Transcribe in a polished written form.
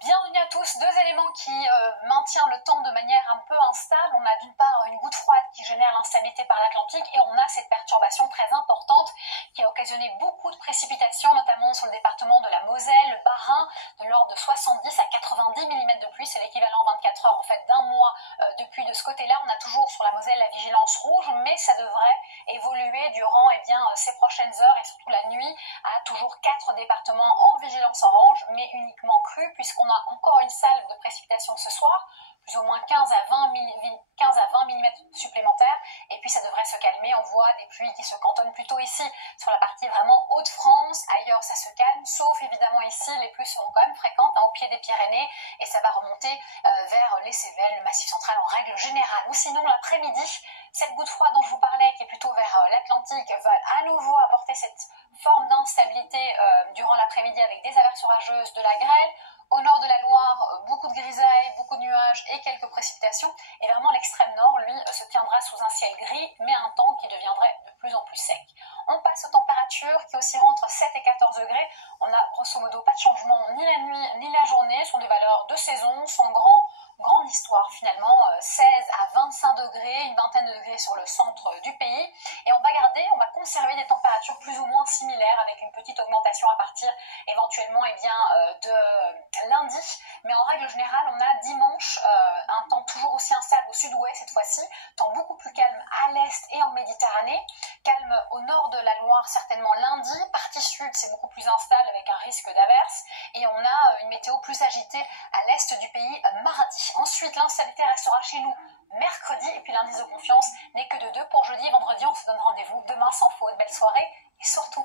Bienvenue à tous. Deux éléments qui maintiennent le temps de manière un peu instable. On a d'une part une goutte froide qui génère l'instabilité par l'Atlantique et on a cette perturbation très importante qui a occasionné beaucoup de précipitations, notamment sur le département de la Moselle, le Bas-Rhin, de l'ordre de 70 à 90 mm de pluie. C'est l'équivalent 24 heures en fait d'un mois depuis de ce côté-là. On a toujours sur la Moselle la vigilance rouge, mais ça devrait évoluer durant ces prochaines heures et surtout la nuit à toujours 4 départements en vigilance orange, mais uniquement crue, puisqu'on a encore une salve de précipitations ce soir, plus ou moins 15 à 20 mm supplémentaires, et puis ça devrait se calmer. On voit des pluies qui se cantonnent plutôt ici, sur la partie vraiment Hauts-de-France. Ailleurs ça se calme, sauf évidemment ici, les pluies seront quand même fréquentes au pied des Pyrénées, et ça va remonter vers les Cévennes, le Massif central en règle générale. Ou sinon l'après-midi, cette goutte froide dont je vous parlais, qui est plutôt vers l'Atlantique, va à nouveau apporter cette forme d'instabilité durant l'après-midi avec des averses orageuses, de la grêle. Au nord de la Loire, beaucoup de grisailles, beaucoup de nuages et quelques précipitations. Et vraiment l'extrême nord, lui, se tiendra sous un ciel gris, mais un temps qui deviendrait de plus en plus sec. On passe aux températures qui oscilleront entre 7 et 14 degrés. On n'a grosso modo pas de changement ni la nuit ni la journée. Ce sont des valeurs de saison, sans grande histoire finalement, 16 à 25 degrés, une vingtaine de degrés sur le centre du pays, et on va conserver des températures plus ou moins similaires avec une petite augmentation à partir éventuellement de lundi, mais en règle générale on a dimanche un temps toujours aussi instable au sud-ouest cette fois-ci, temps beaucoup plus calme à l'est et en Méditerranée, calme au nord de la Loire certainement lundi, partie sud c'est beaucoup plus instable avec un risque d'averse, et on a une météo plus agitée à l'est du pays mardi. Ensuite, l'instabilité restera chez nous mercredi, et puis l'indice de confiance n'est que de 2 pour jeudi et vendredi. On se donne rendez-vous demain sans faute. Belle soirée et surtout